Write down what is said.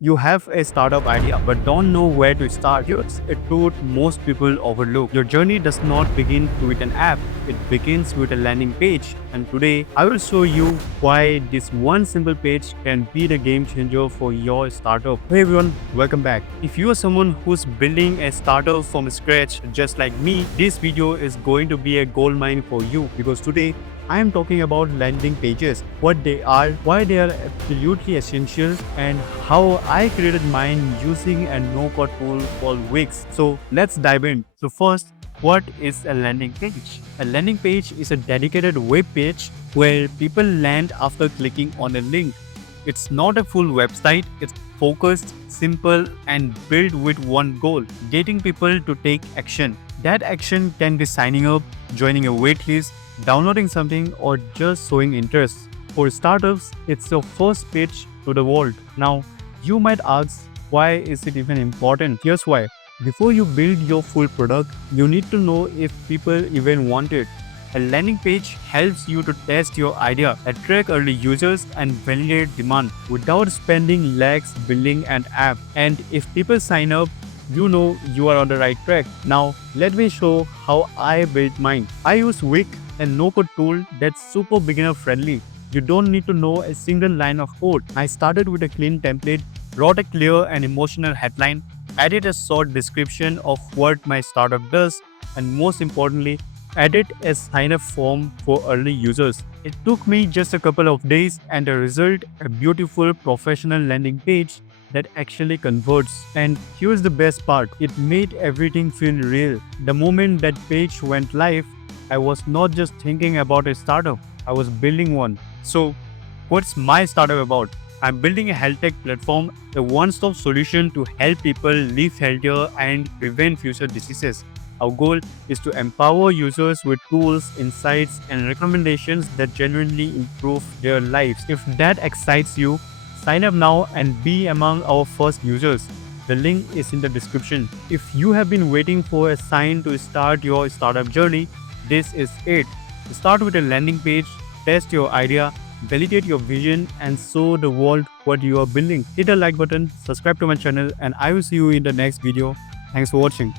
You have a startup idea but don't know where to start. Here's a truth most people overlook. Your journey does not begin with an app, it begins with a landing page. And today, I will show you why this one simple page can be the game changer for your startup. Hey everyone, welcome back. If you are someone who's building a startup from scratch just like me, this video is going to be a goldmine for you because today I am talking about landing pages, what they are, why they are absolutely essential, and how I created mine using a no-code tool called Wix. So let's dive in. So first, what is a landing page? A landing page is a dedicated web page where people land after clicking on a link. It's not a full website, it's focused, simple, and built with one goal, getting people to take action. That action can be signing up, joining a waitlist, downloading something, or just showing interest. For startups, it's your first pitch to the world. Now, you might ask, why is it even important? Here's why. Before you build your full product, you need to know if people even want it. A landing page helps you to test your idea, attract early users, and validate demand without spending lakhs building an app. And if people sign up, you know you are on the right track. Now, let me show how I built mine. I use Wix, a no-code tool that's super beginner friendly. You don't need to know a single line of code. I started with a clean template, wrote a clear and emotional headline, added a short description of what my startup does, and most importantly, added a sign-up form for early users. It took me just a couple of days and the result, a beautiful professional landing page that actually converts. And here's the best part, it made everything feel real. The moment that page went live, I was not just thinking about a startup, I was building one. So, what's my startup about? I'm building a health tech platform, a one-stop solution to help people live healthier and prevent future diseases. Our goal is to empower users with tools, insights, and recommendations that genuinely improve their lives. If that excites you, sign up now and be among our first users. The link is in the description. If you have been waiting for a sign to start your startup journey, this is it. Start with a landing page, test your idea, validate your vision, and show the world what you are building. Hit the like button, subscribe to my channel, and I will see you in the next video. Thanks for watching.